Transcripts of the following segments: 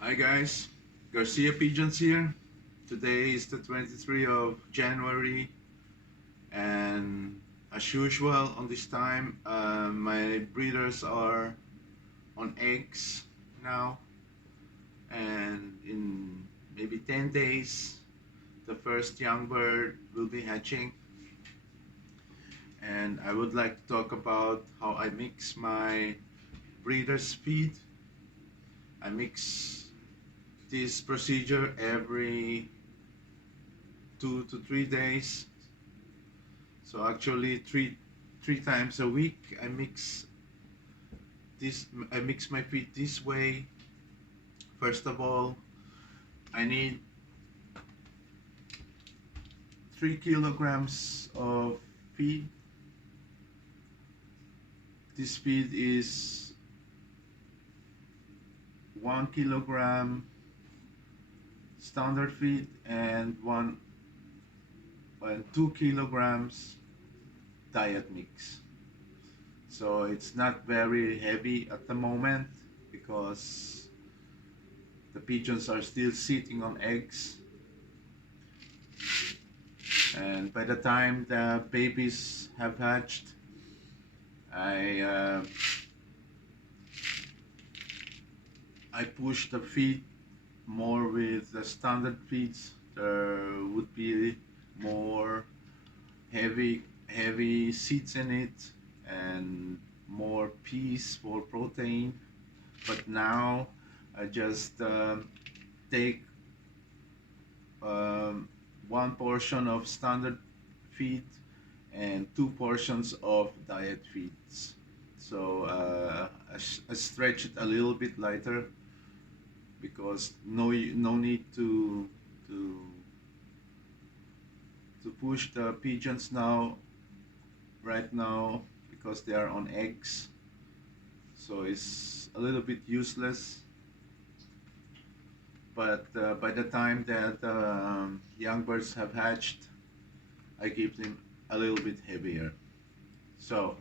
Hi guys, Garcia Pigeons here. Today is the 23rd of January, and as usual on this time, my breeders are on eggs now, and in maybe 10 days, the first young bird will be hatching. And I would like to talk about how I mix my breeder's feed. I mix this procedure every 2 to 3 days. So actually three times a week I mix my feed this way. First of all, I need 3 kilograms of feed. This feed is 1 kilogram standard feed and 2 kilograms diet mix. So it's not very heavy at the moment because the pigeons are still sitting on eggs, and by the time the babies have hatched, I uh, I push the feed more with the standard feeds. There would be more heavy seeds in it and more peas for protein. But now I just take um, one portion of standard feed and 2 portions of diet feeds. So I stretch it a little bit lighter because no need to to push the pigeons now right now because they are on eggs. So it's a little bit useless. But by the time that young birds have hatched, I keep them a little bit heavier. So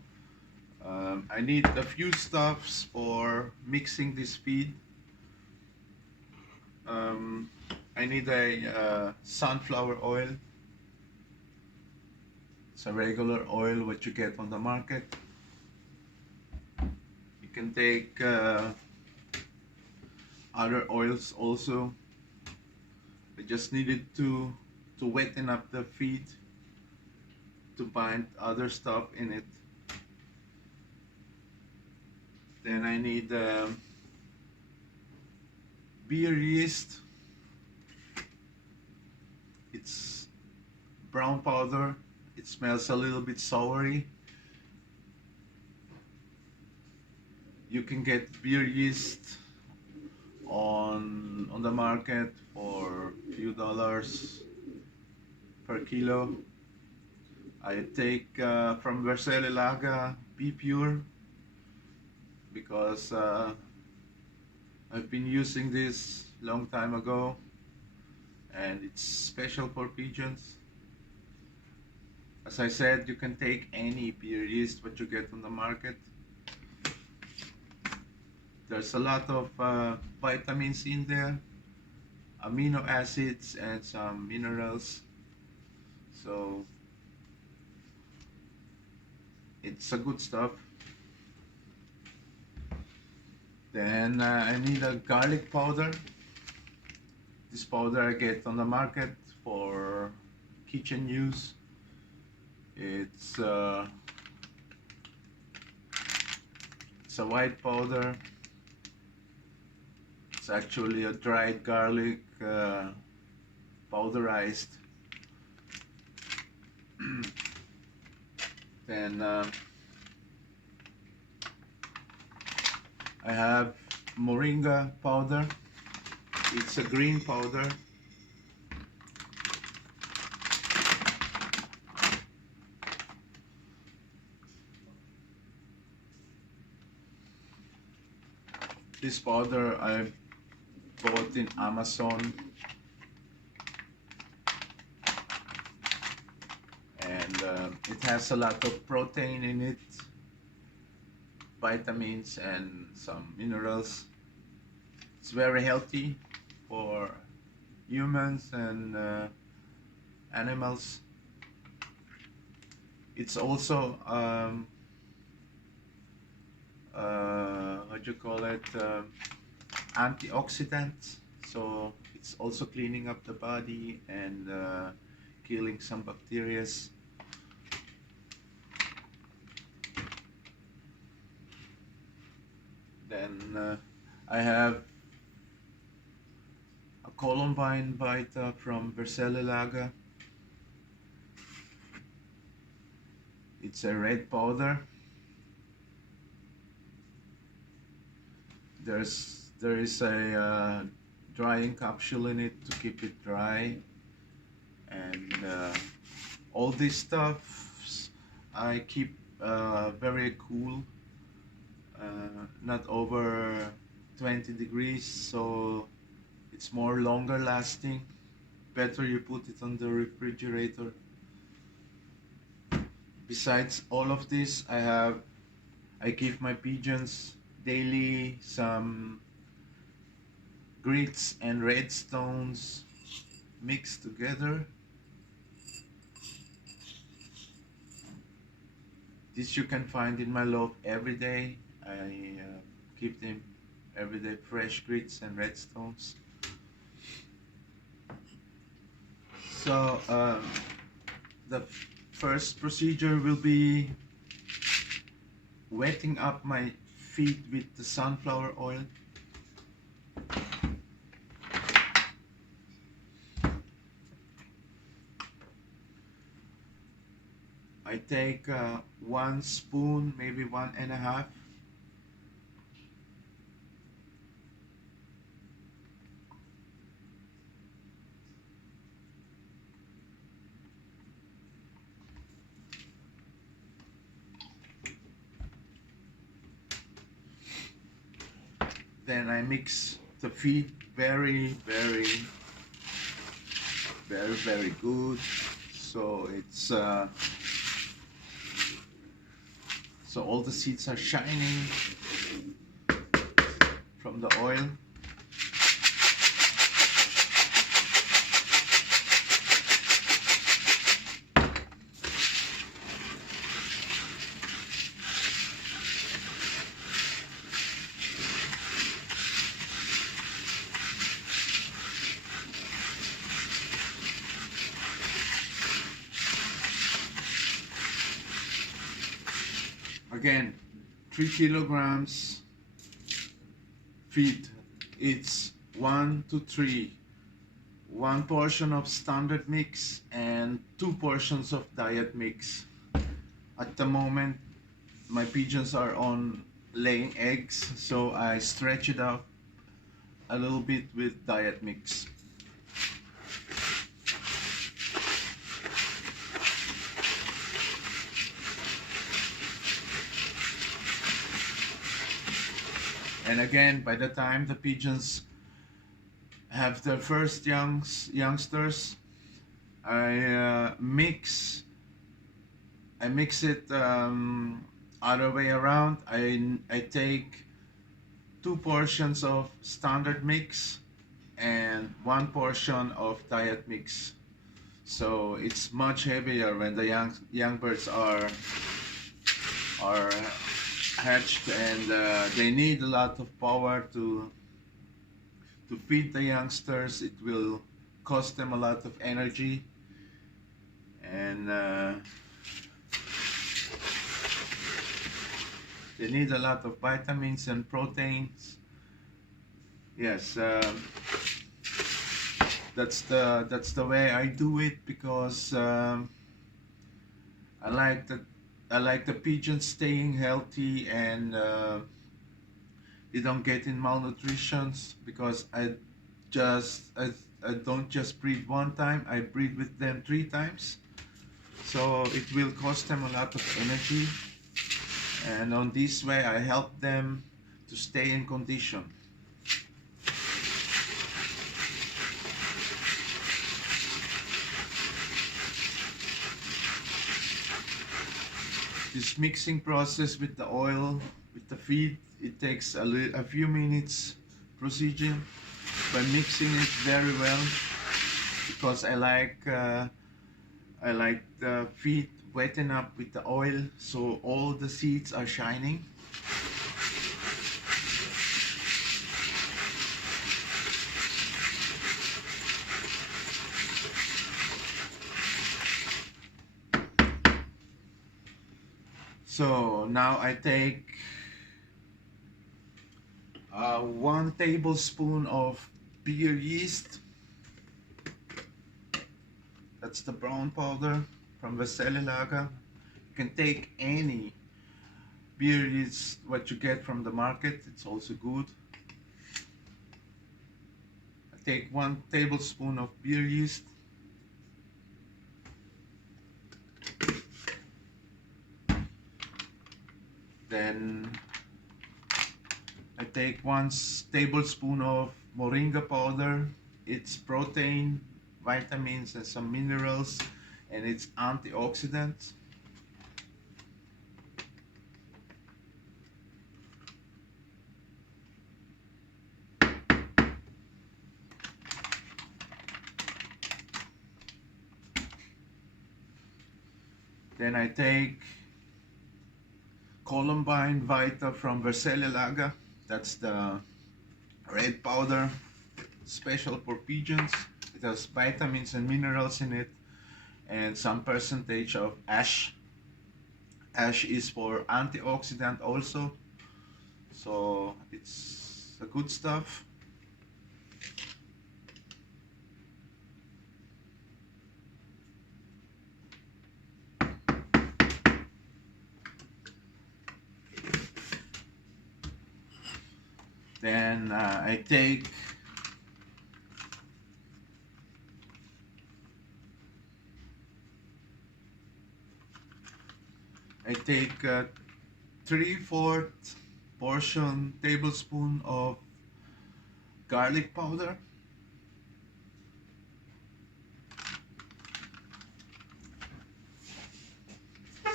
I need a few stuffs for mixing this feed. Um, I need a sunflower oil. It's a regular oil what you get on the market. You can take other oils also. I just needed to wetten up the feed to bind other stuff in it. Then I need beer yeast. It's brown powder. It smells a little bit soury. You can get beer yeast on the market for a few dollars per kilo. I take from Versele Laga Be Pure because I've been using this long time ago and it's special for pigeons. As I said, you can take any beer yeast what you get on the market. There's a lot of vitamins in there, amino acids and some minerals. So it's a good stuff. Then I need a garlic powder. This powder I get on the market for kitchen use. It's a white powder. It's actually a dried garlic powderized. Then I have Moringa powder. It's a green powder. This powder I bought in Amazon, and it has a lot of protein in it, vitamins and some minerals. It's very healthy for humans and animals. It's also what do you call it, antioxidant, so it's also cleaning up the body and killing some bacteria. Then I have a Columbine Vita from Versele Laga. It's a red powder. There is a drying capsule in it to keep it dry, and all this stuff I keep very cool, not over 20 degrees, so it's more longer lasting. Better you put it on the refrigerator. Besides all of this, I give my pigeons daily some grits and red stones mixed together. This you can find in my loft every day. I give them every day fresh grits and red stones. So the first procedure will be wetting up my feet with the sunflower oil. I take 1 spoon, maybe 1.5. Then I mix the feed very good. So it's so all the seeds are shining from the oil. Again, 3 kilograms feed. It's 1 to 3. 1 portion of standard mix and 2 portions of diet mix. At the moment, my pigeons are on laying eggs, so I stretch it out a little bit with diet mix. And again, by the time the pigeons have their first youngsters, I mix it other way around. I take 2 portions of standard mix and 1 portion of diet mix. So it's much heavier when the young birds are hatched, and they need a lot of power to feed the youngsters. It will cost them a lot of energy, and they need a lot of vitamins and proteins. Yes, that's the way I do it, because I like the pigeons staying healthy, and they don't get in malnutrition, because I don't just breed 1 time, I breed with them 3 times. So it will cost them a lot of energy, and on this way I help them to stay in condition. This mixing process with the oil, with the feed, it takes a few minutes procedure by mixing it very well, because I like the feet wetting up with the oil so all the seeds are shining. So now I take 1 tablespoon of beer yeast. That's the brown powder from Versele Laga. You can take any beer yeast what you get from the market. It's also good. I take 1 tablespoon of beer yeast. Then I take 1 tablespoon of Moringa powder. It's protein, vitamins, and some minerals, and it's antioxidant. Then I take Columbine Vita from Versele Laga. That's the red powder, special for pigeons. It has vitamins and minerals in it, and some percentage of ash. Ash is for antioxidant also, so it's a good stuff. Then I take I take 3/4 portion tablespoon of garlic powder.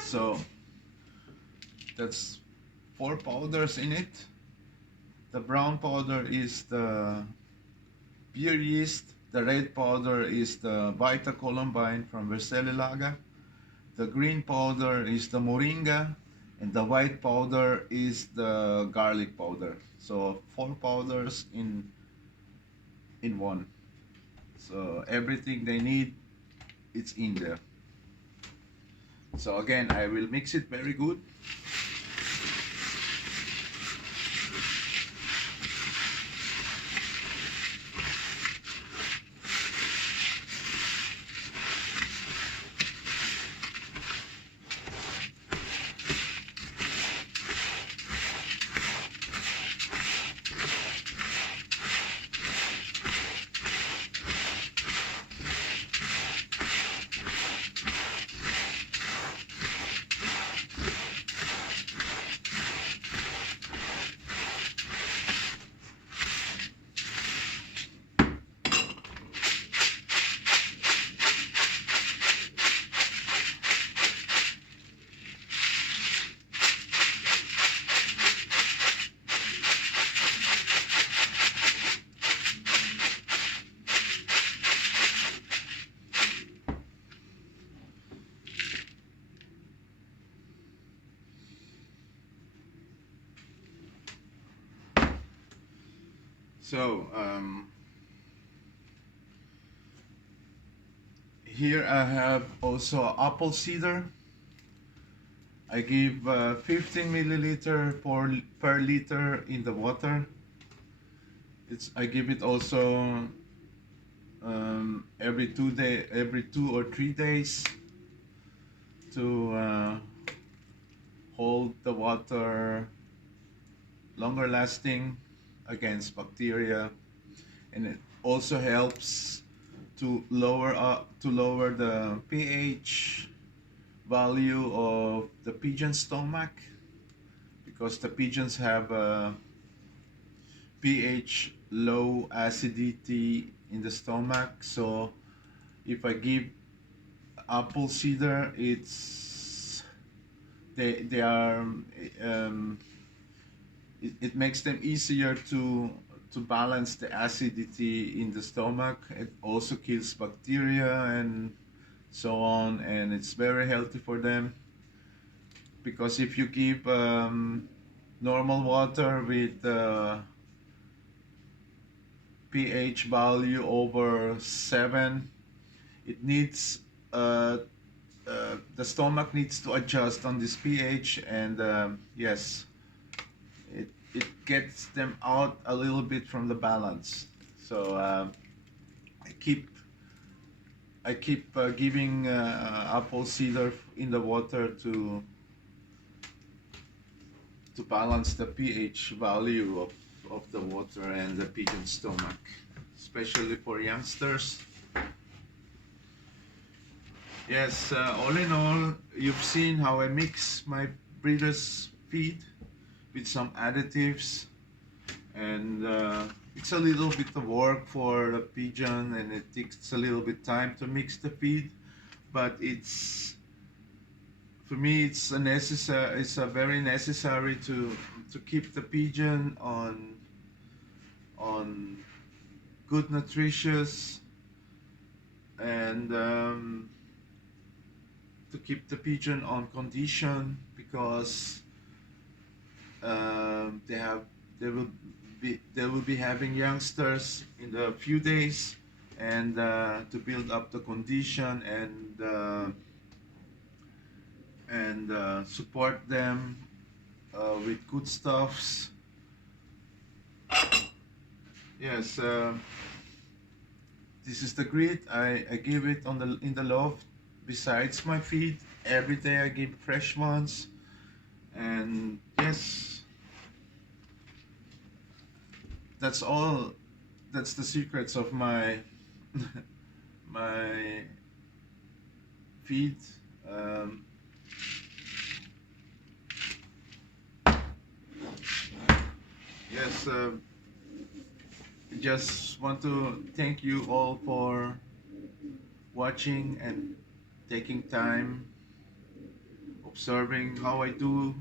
So that's 4 powders in it. The brown powder is the beer yeast. The red powder is the Vita Columbine from Versele Laga. The green powder is the Moringa, and the white powder is the garlic powder. So 4 powders in one. So everything they need, it's in there. So again, I will mix it very good. So here I have also apple cider. I give 15 milliliter per liter in the water. I give it also every 2 or 3 days to hold the water longer lasting against bacteria, and it also helps to lower the pH value of the pigeon stomach, because the pigeons have a pH low acidity in the stomach. So if I give apple cider, it makes them easier to to balance the acidity in the stomach. It also kills bacteria and so on, and it's very healthy for them, because if you give normal water with pH value over 7, it needs the stomach needs to adjust on this pH, and yes, it gets them out a little bit from the balance. So I keep giving apple cider in the water to balance the pH value of the water and the pigeon stomach, especially for youngsters. Yes, all in all, you've seen how I mix my breeder's feed with some additives, and it's a little bit of work for the pigeon, and it takes a little bit time to mix the feed, but it's, for me, it's a very necessary to keep the pigeon on good nutritious, and to keep the pigeon on condition, because they have they will be having youngsters in a few days, and to build up the condition and support them with good stuffs. Yes, this is the grid I give it on the in the loft. Besides my feed, every day I give fresh ones, and yes, that's all. That's the secrets of my my feed. Um, yes, just want to thank you all for watching and taking time observing how I do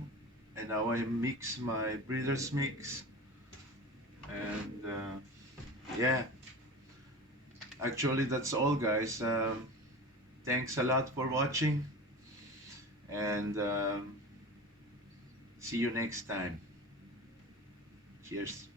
and how I mix my breeder's mix. And yeah, actually that's all, guys. Thanks a lot for watching, and see you next time. Cheers.